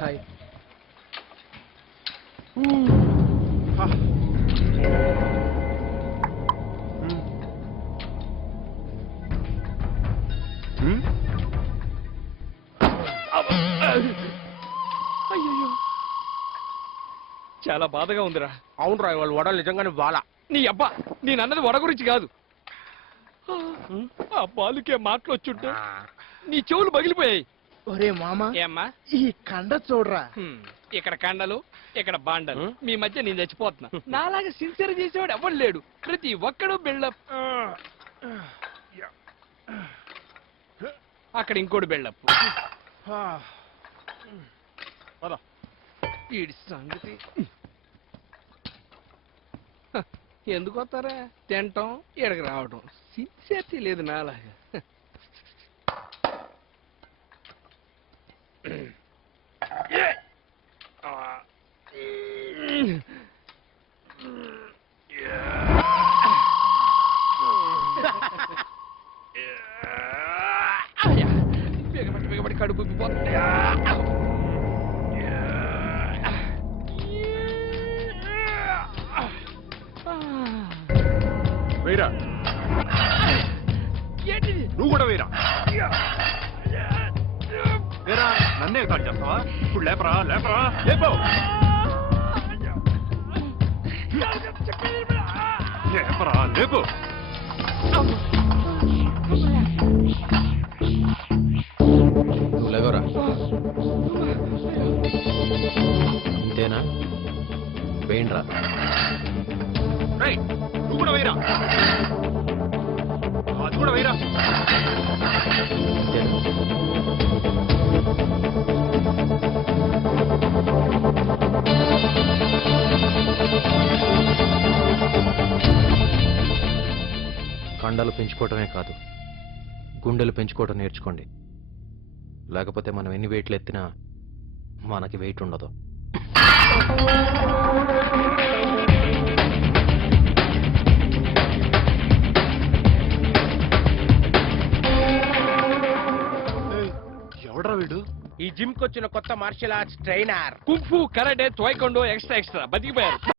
Hi. అయ్యో చాలా బాధగా ఉందిరా. అవునరా వాళ్ళు వడలు నిజంగానే బాలా. నీ అబ్బా నేనన్నది వడ గురించి కాదు. ఆ బాలుకే మాటలు వచ్చుంటే నీ చెవులు పగిలిపోయాయి. ఒరే మామా ఏమ్మా ఈ కండ చూడరా. ఇక్కడ కండలు ఇక్కడ బాండలు. మీ మధ్య నేను చచ్చిపోతున్నా. నాలాగా సిన్సియర్ చేసేవాడు ఎవడు లేడు. ప్రతి ఒక్కడు బిల్డప్. అక్కడ ఇంకోటి బిల్డప్. ఈడి సంగతి ఎందుకు వస్తారా? తింటాం ఇక్కడికి రావడం. సిన్సియర్టీ లేదు నాలాగా. బిగబడి కడుపు ఉబ్బిపోతుంది. వేరా ఏంటిది? నువ్వు కూడా వేరా వేరా నన్నే కాల్ చేస్తావా? ఇప్పుడు లేపరా లేపరా లేపో లేపరా లేపు. నువ్వు లేవరా. ఇంతేనా? వేయండిరా. రేయ్, నువ్వు కూడా వేరా. అది కూడా వేరా. కండలు పెంచుకోవటమే కాదు, గుండెలు పెంచుకోవటం నేర్చుకోండి. లేకపోతే మనం ఎన్ని వెయిట్లు ఎత్తినా మనకి వెయిట్ ఉండదు. ఎవడరా వీడు? ఈ జిమ్ కి వచ్చిన కొత్త martial arts trainer. Kung fu karate taekwondo extra బతికిపోయారు.